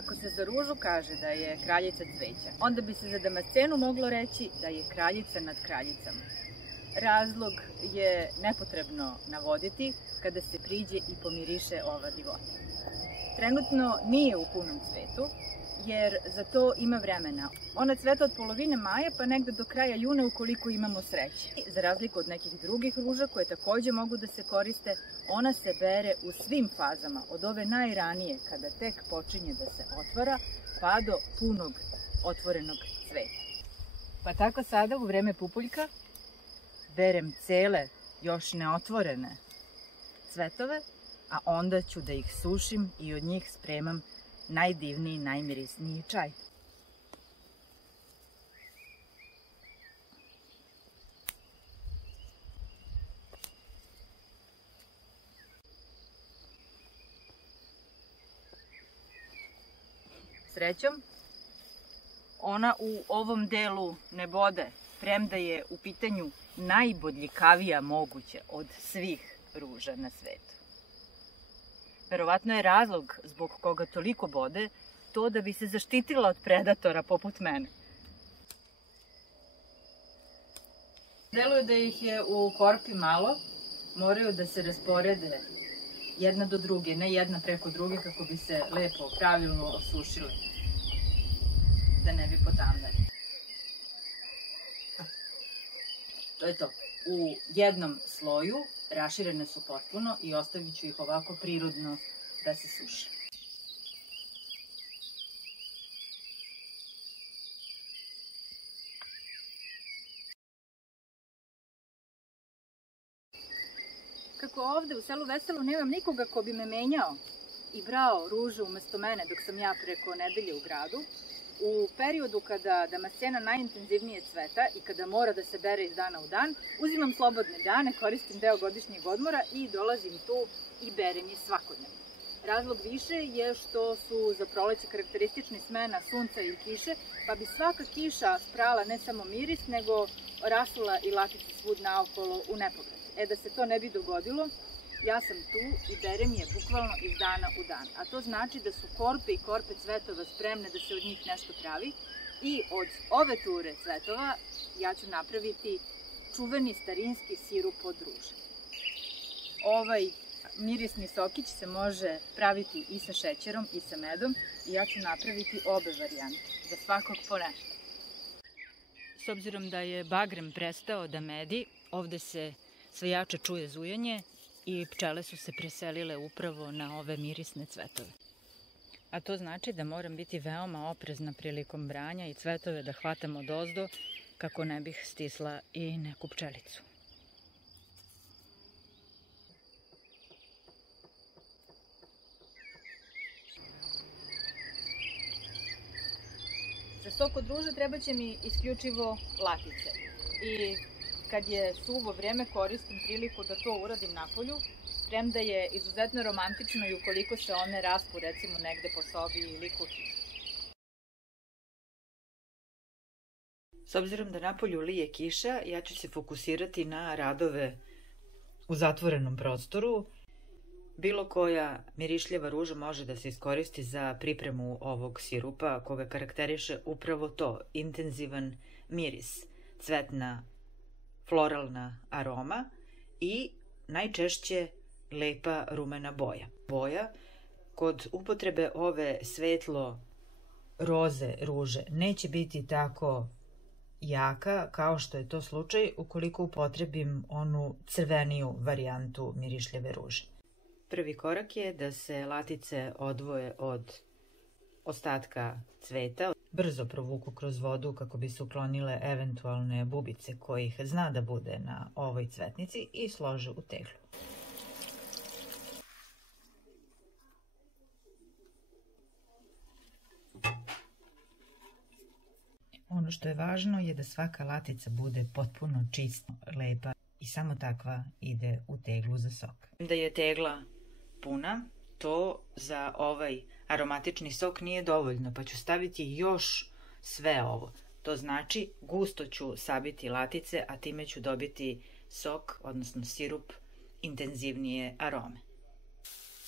Ako se za ružu kaže da je kraljica cveća, onda bi se za Damascenu moglo reći da je kraljica nad kraljicama. Razlog je nepotrebno navoditi kada se priđe i pomiriše ova divota. Trenutno nije u punom cvetu, jer za to ima vremena. Ona cveta od polovine maja pa negde do kraja juna ukoliko imamo sreće. Za razliku od nekih drugih ruža koje takođe mogu da se koriste, ona se bere u svim fazama, od ove najranije kada tek počinje da se otvara, pa do punog otvorenog cveta. Pa tako sada u vreme pupuljka berem cele, još neotvorene cvetove, a onda ću da ih sušim i od njih spremam najdivniji, najmirisniji čaj. Srećom, ona u ovom delu ne bode, premda je u pitanju najbodljikavija moguće od svih ruža na svetu. Verovatno je razlog zbog koga toliko bode to da bi se zaštitila od predatora poput mene. Deluje da ih je u korpi malo, moraju da se rasporede jedna do druge, ne jedna preko druge kako bi se lepo, pravilno osušile, da ne bi potamnali. To je to. U jednom sloju raširene su potpuno i ostavit ću ih ovako prirodno da se suše. Kako ovde u selu Veselo nemam nikoga ko bi me menjao i brao ruže umesto mene dok sam ja preko nedelje u gradu, u periodu kada Damascena najintenzivnije cveta i kada mora da se bere iz dana u dan, uzimam slobodne dane, koristim deo godišnjeg odmora i dolazim tu i berem je svakodnevno. Razlog više je što su za proleće karakteristični smena sunca i kiše, pa bi svaka kiša sprala ne samo miris, nego rasula i latice svud naokolo u nepogled. Da se to ne bi dogodilo, ja sam tu i berem je bukvalno iz dana u dan. A to znači da su korpe i korpe cvetova spremne da se od njih nešto pravi i od ove ture cvetova ja ću napraviti čuveni starinski sirup od ruže. Ovaj mirisni sokić se može praviti i sa šećerom i sa medom i ja ću napraviti obe varijante, za svakog po nešto. S obzirom da je bagrem prestao da medi, ovde se sve jače čuje zujanje i pčele su se preselile upravo na ove mirisne cvetove. A to znači da moram biti veoma oprezna prilikom branja i cvetove da hvatam odozdo kako ne bih stisla i neku pčelicu. Za sok od ruže treba će mi isključivo latice i kad je suvo vreme koristim priliku da to uradim napolju, premda je izuzetno romantično i ukoliko se one raspu recimo negde po sobi ili kući. S obzirom da napolju lije kiša, ja ću se fokusirati na radove u zatvorenom prostoru. Bilo koja mirišljava ruža može da se iskoristi za pripremu ovog sirupa koga karakteriše upravo to, intenzivan miris, cvetna floralna aroma i najčešće lepa rumena boja. Boja kod upotrebe ove svetlo roze ruže neće biti tako jaka kao što je to slučaj ukoliko upotrebim onu crveniju varijantu mirišljave ruže. Prvi korak je da se latice odvoje od ostatka cveta, brzo provuku kroz vodu kako bi se uklonile eventualne bubice kojih zna da bude na ovoj cvetnici i slože u teglu. Ono što je važno je da svaka latica bude potpuno čista, lepa i samo takva ide u teglu za sok. Da je tegla puna, to za ovaj aromatični sok nije dovoljno, pa ću staviti još sve ovo. To znači gusto ću sabiti latice, a time ću dobiti sok, odnosno sirup, intenzivnije arome.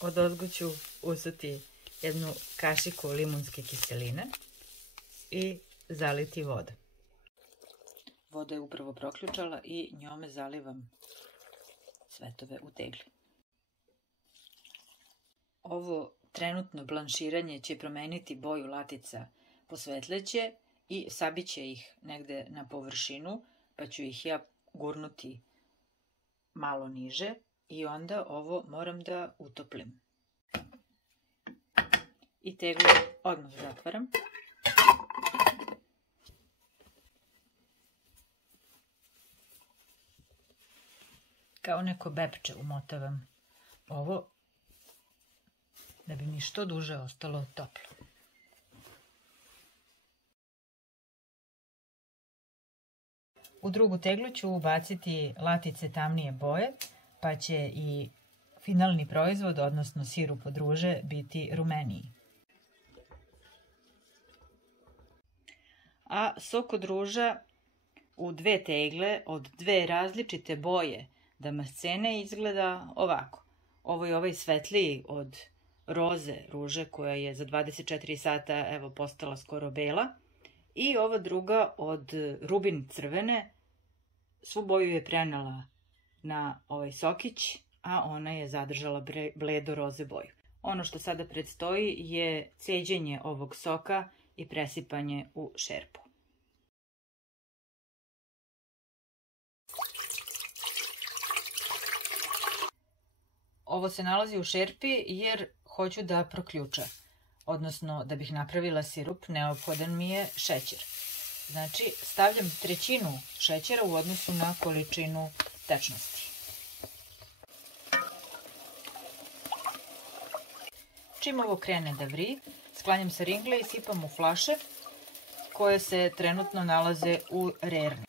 Odozgo ću usuti jednu kašiku limunske kiseline i zaliti vodu. Voda je upravo proključala i njome zalivam cvetove u tegli. Ovo trenutno blanširanje će promeniti boju latica, posvetleće i sabiće ih negde na površinu, pa ću ih ja gurnuti malo niže i onda ovo moram da utoplim. I teglu odmah zatvaram. Kao neko bepče umotavam ovo da bi mi što duže ostalo toplo. U drugu teglu ću ubaciti latice tamnije boje, pa će i finalni proizvod, odnosno sirup od ruže, biti rumeniji. A sok od ruža u dve tegle od dve različite boje damascene izgleda ovako. Ovo je ovaj svetliji od roze ruže koja je za 24 sata postala skoro bela i ova druga od rubin crvene, svu boju je prenela na ovaj sokić, a ona je zadržala bledo roze boju. Ono što sada predstoji je ceđenje ovog soka i presipanje u šerpu. Ovo se nalazi u šerpi jer hoću da proključa, odnosno da bih napravila sirup, neophodan mi je šećer. Znači, stavljam trećinu šećera u odnosu na količinu tečnosti. Čim ovo krene da vri, sklanjam sa ringle i sipam u flaše koje se trenutno nalaze u rerni.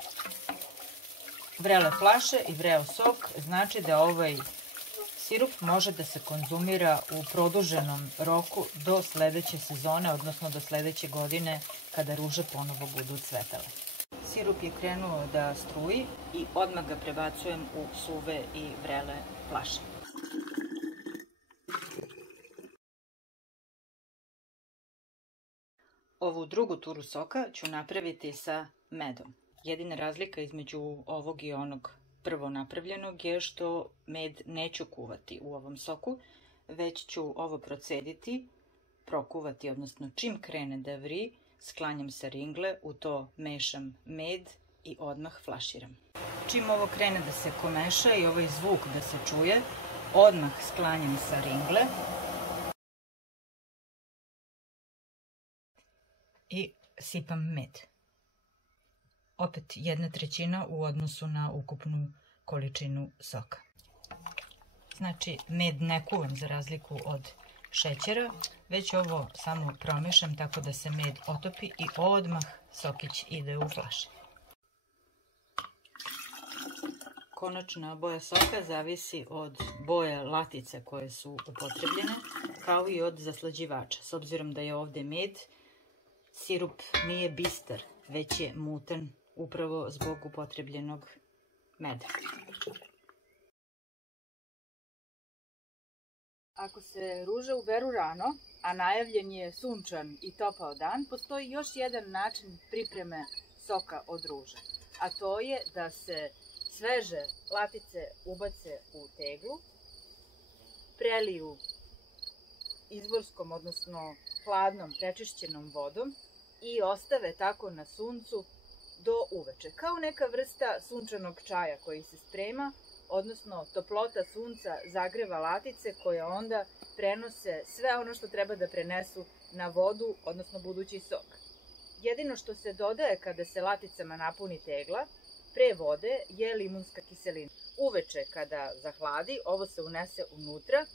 Vrele flaše i vreo sok znači da ovaj sirup može da se konzumira u produženom roku do sledeće sezone, odnosno do sledeće godine kada ruže ponovo budu cvetale. Sirup je krenuo da struji i odmah ga prebacujem u suve i vrele flaše. Ovu drugu turu soka ću napraviti sa medom. Jedina razlika između ovog i onog prvo napravljenog je što med neću kuvati u ovom soku, već ću ovo procediti, prokuvati, odnosno čim krene da vri, sklanjam sa ringle, u to mešam med i odmah flaširam. Čim ovo krene da se komeša i ovaj zvuk da se čuje, odmah sklanjam sa ringle i sipam med. Opet 1/3 u odnosu na ukupnu količinu soka. Znači, med ne kuvam za razliku od šećera, već ovo samo promešam tako da se med otopi i odmah sokić ide u flaše. Konačna boja soka zavisi od boje latice koje su upotrebljene, kao i od zaslađivača. S obzirom da je ovde med, sirup nije bistar, već je mutan upravo zbog upotrebljenog meda. Ako se ruže uberu rano, a najavljen je sunčan i topao dan, postoji još jedan način pripreme soka od ruža, a to je da se sveže latice ubace u teglu, preliju izvorskom, odnosno hladnom prečišćenom vodom i ostave tako na suncu do uveče. Kao neka vrsta sunčanog čaja koji se sprema, odnosno toplota sunca zagreva latice koje onda prenose sve ono što treba da prenesu na vodu, odnosno budući sok. Jedino što se dodaje kada se laticama napuni tegla, pre vode, je limunska kiselina. Uveče kada zahladi, ovo se unese unutra,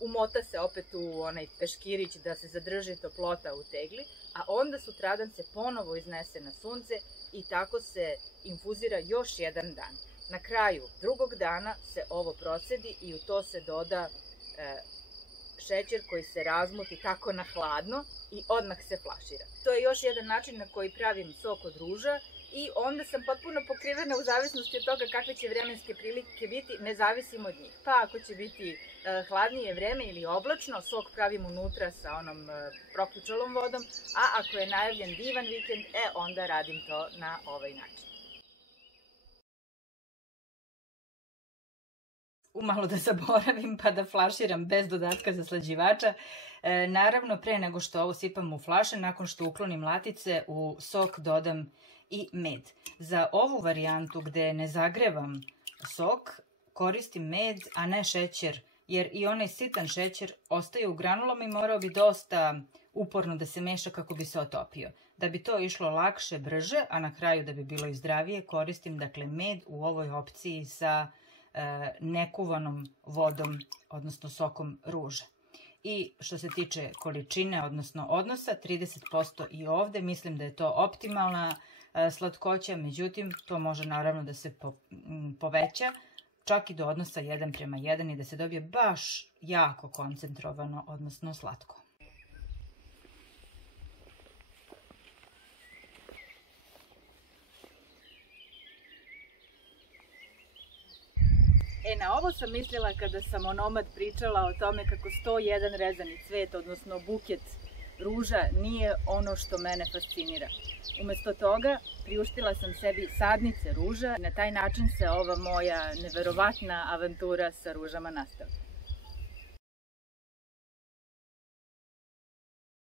umota se opet u onaj peškirić da se zadrži toplota u tegli, a onda sutradan se ponovo iznese na sunce i tako se infuzira još jedan dan. Na kraju drugog dana se ovo procedi i u to se doda šećer koji se razmuti tako na hladno i odmah se flašira. To je još jedan način na koji pravim sok od ruža i onda sam potpuno pokrivena u zavisnosti od toga kakve će vremenske prilike biti, ne zavisim od njih. Pa ako će biti hladnije vreme ili oblačno, sok pravim unutra sa onom proključalom vodom, a ako je najavljen divan vikend, onda radim to na ovaj način. Umalo da zaboravim pa da flaširam bez dodatka zaslađivača. Naravno, pre nego što ovo sipam u flaše, nakon što uklonim latice, u sok dodam i med. Za ovu varijantu gde ne zagrevam sok, koristim med, a ne šećer, jer i onaj sitan šećer ostaje u granulama i morao bi dosta uporno da se meša kako bi se otopio. Da bi to išlo lakše, brže, a na kraju da bi bilo i zdravije, koristim dakle med u ovoj opciji sa nekuvanom vodom, odnosno sokom ruže. I što se tiče količine, odnosno odnosa, 30% i ovde, mislim da je to optimalna slatkoća, međutim, to može naravno da se poveća, čak i do odnosa 1:1 i da se dobije baš jako koncentrovano, odnosno slatko. Na ovo sam mislila kada sam onomad pričala o tome kako 101 rezani cvet, odnosno buket ruža, nije ono što mene fascinira. Umesto toga, priuštila sam sebi sadnice ruža. Na taj način se ova moja neverovatna avantura sa ružama nastavlja.